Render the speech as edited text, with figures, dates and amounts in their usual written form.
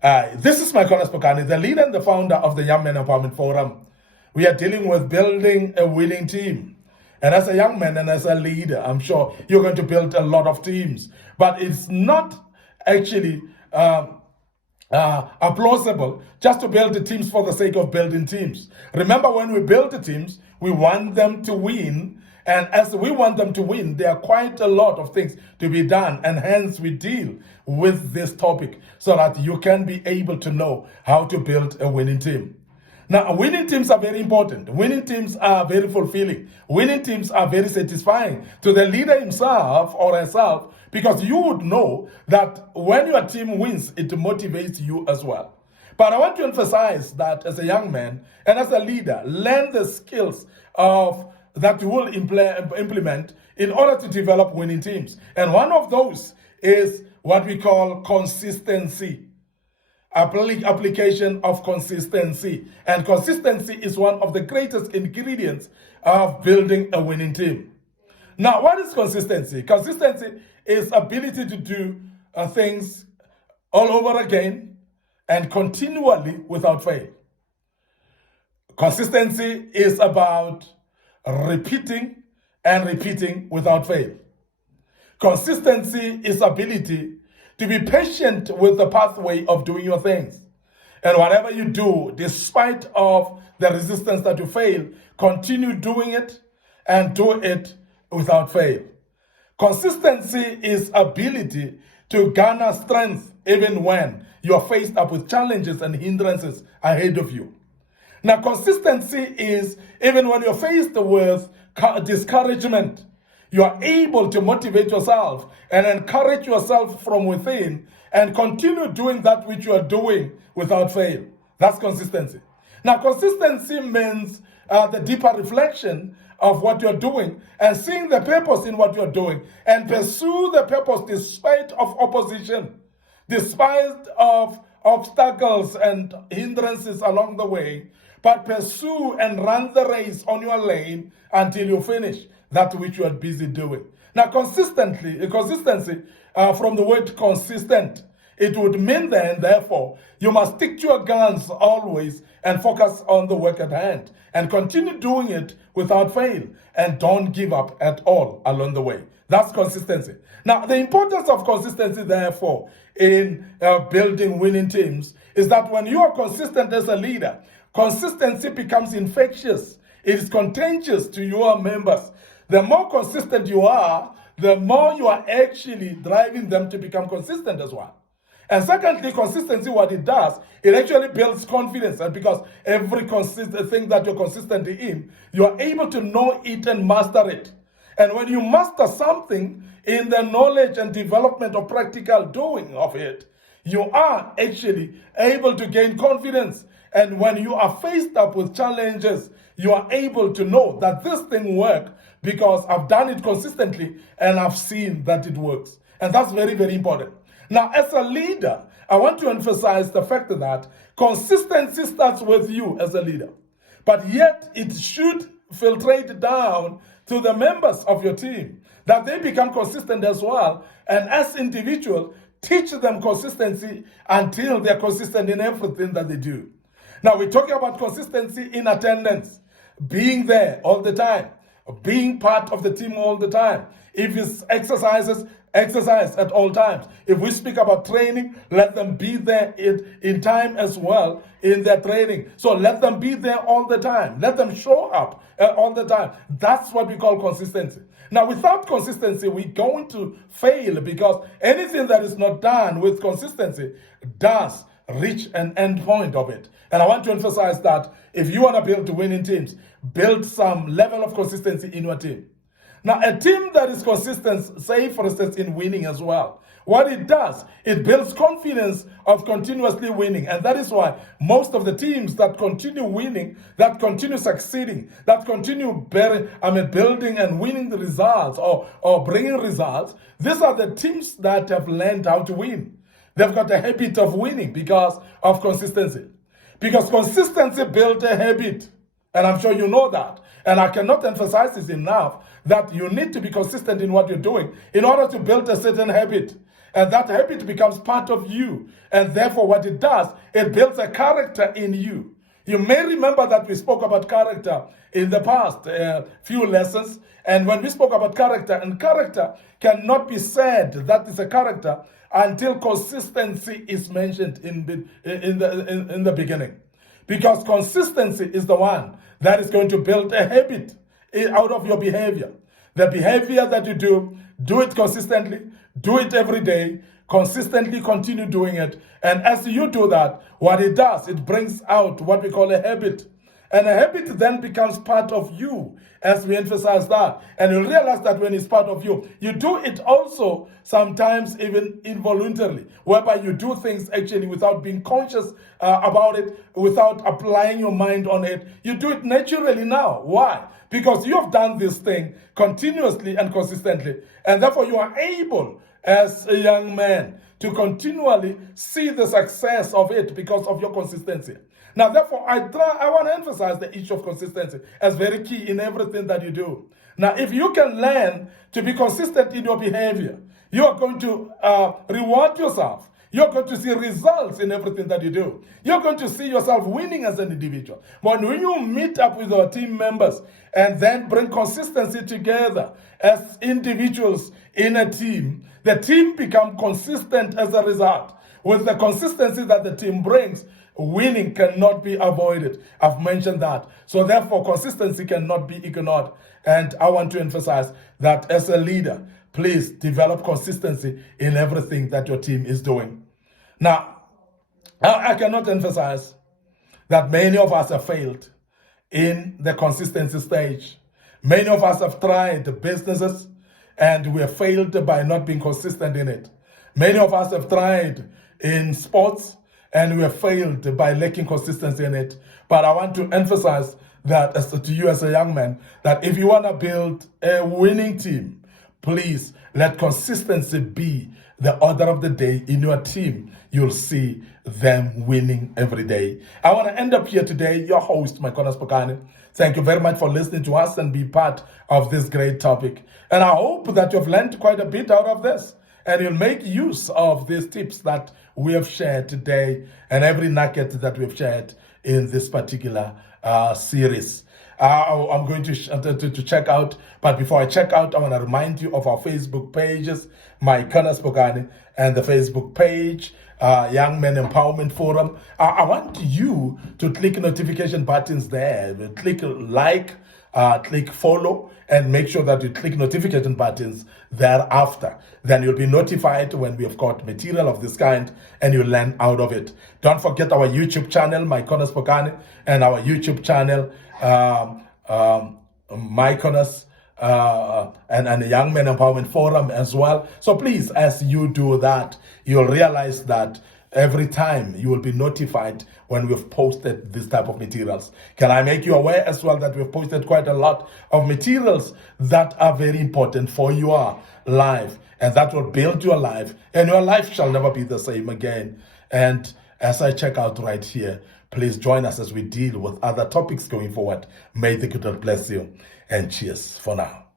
This is Micornus Phokane, the leader and the founder of the Young Men Empowerment Forum. We are dealing with building a winning team. And as a young man and as a leader, I'm sure you're going to build a lot of teams. But it's not actually plausible just to build the teams for the sake of building teams. Remember, when we build the teams, we want them to win. And as we want them to win, there are quite a lot of things to be done. And hence we deal with this topic so that you can be able to know how to build a winning team. Now, winning teams are very important. Winning teams are very fulfilling. Winning teams are very satisfying to the leader himself or herself, because you would know that when your team wins, it motivates you as well. But I want to emphasize that as a young man and as a leader, learn the skills that you will implement in order to develop winning teams. And one of those is what we call consistency. Application of consistency. And consistency is one of the greatest ingredients of building a winning team. Now, what is consistency? Consistency is ability to do things all over again and continually without fail. Consistency is about repeating and repeating without fail. Consistency is ability to be patient with the pathway of doing your things. And whatever you do, despite of the resistance that you fail, continue doing it and do it without fail. Consistency is ability to garner strength even when you are faced up with challenges and hindrances ahead of you. Now, consistency is even when you're faced with discouragement, you are able to motivate yourself and encourage yourself from within and continue doing that which you are doing without fail. That's consistency. Now, consistency means the deeper reflection of what you're doing and seeing the purpose in what you're doing and pursue the purpose despite of opposition, despite of obstacles and hindrances along the way, but pursue and run the race on your lane until you finish that which you are busy doing. Now, consistency from the word consistent, it would mean then, therefore, you must stick to your guns always and focus on the work at hand and continue doing it without fail and don't give up at all along the way. That's consistency. Now, the importance of consistency, therefore, in building winning teams is that when you are consistent as a leader, consistency becomes infectious. It is contagious to your members. The more consistent you are, the more you are actually driving them to become consistent as well. And secondly, consistency, what it does, it actually builds confidence. And because every thing that you're consistent in, you are able to know it and master it. And when you master something in the knowledge and development of practical doing of it, you are actually able to gain confidence. And when you are faced up with challenges, you are able to know that this thing works because I've done it consistently and I've seen that it works. And that's very, very important. Now, as a leader, I want to emphasize the fact that consistency starts with you as a leader, but yet it should filtrate down to the members of your team, that they become consistent as well. And as individuals, teach them consistency until they're consistent in everything that they do. Now, we're talking about consistency in attendance, being there all the time, being part of the team all the time. If it's exercises, exercise at all times. If we speak about training, let them be there in time as well in their training. So let them be there all the time. Let them show up all the time. That's what we call consistency. Now, without consistency, we're going to fail because anything that is not done with consistency does reach an end point of it. And I want to emphasize that if you want to build winning teams, build some level of consistency in your team. Now, a team that is consistent, say for instance, in winning as well, what it does, it builds confidence of continuously winning. And that is why most of the teams that continue winning, that continue succeeding, that continue building and winning the results or bringing results, these are the teams that have learned how to win. They've got a habit of winning because of consistency. Because consistency builds a habit. And I'm sure you know that. And I cannot emphasize this enough, that you need to be consistent in what you're doing in order to build a certain habit. And that habit becomes part of you. And therefore, what it does, it builds a character in you. You may remember that we spoke about character in the past, few lessons. And when we spoke about character, and character cannot be said that is a character until consistency is mentioned in the beginning. Because consistency is the one that is going to build a habit out of your behavior. The behavior that you do it consistently, do it every day, consistently continue doing it. And as you do that, what it does, it brings out what we call a habit. And a habit then becomes part of you, as we emphasize that. And you'll realize that when it's part of you, you do it also sometimes even involuntarily, whereby you do things actually without being conscious about it, without applying your mind on it. You do it naturally now. Why? Because you have done this thing continuously and consistently. And therefore you are able, as a young man, to continually see the success of it because of your consistency. Now, therefore, I want to emphasize the issue of consistency as very key in everything that you do. Now, if you can learn to be consistent in your behavior, you are going to reward yourself. You're going to see results in everything that you do. You're going to see yourself winning as an individual. But when you meet up with your team members and then bring consistency together as individuals in a team, the team becomes consistent as a result. With the consistency that the team brings, winning cannot be avoided. I've mentioned that. So therefore, consistency cannot be ignored. And I want to emphasize that as a leader, please develop consistency in everything that your team is doing. Now, I cannot emphasize that many of us have failed in the consistency stage. Many of us have tried businesses and we have failed by not being consistent in it. Many of us have tried in sports and we have failed by lacking consistency in it. But I want to emphasize that to you as a young man, that if you want to build a winning team, please let consistency be the order of the day in your team. You'll see them winning every day. I want to end up here today, your host, Micornus Phokane. Thank you very much for listening to us and be part of this great topic. And I hope that you've learned quite a bit out of this. And you'll make use of these tips that we have shared today and every nugget that we've shared in this particular series. I'm going to check out, but before I check out, I want to remind you of our Facebook pages, Micornus Phokane, and the Facebook page, Young Men Empowerment Forum. I want you to click notification buttons there, click like, click follow, and make sure that you click notification buttons thereafter. Then you'll be notified when we have got material of this kind and you'll learn out of it. Don't forget our YouTube channel, Micornus Phokane, and our YouTube channel, Micornus and the Young Men Empowerment Forum as well. So please, as you do that, you'll realize that every time you will be notified when we've posted this type of materials. Can I make you aware as well that we've posted quite a lot of materials that are very important for your life, and that will build your life, and your life shall never be the same again. And as I check out right here, please join us as we deal with other topics going forward. May the good Lord bless you, and cheers for now.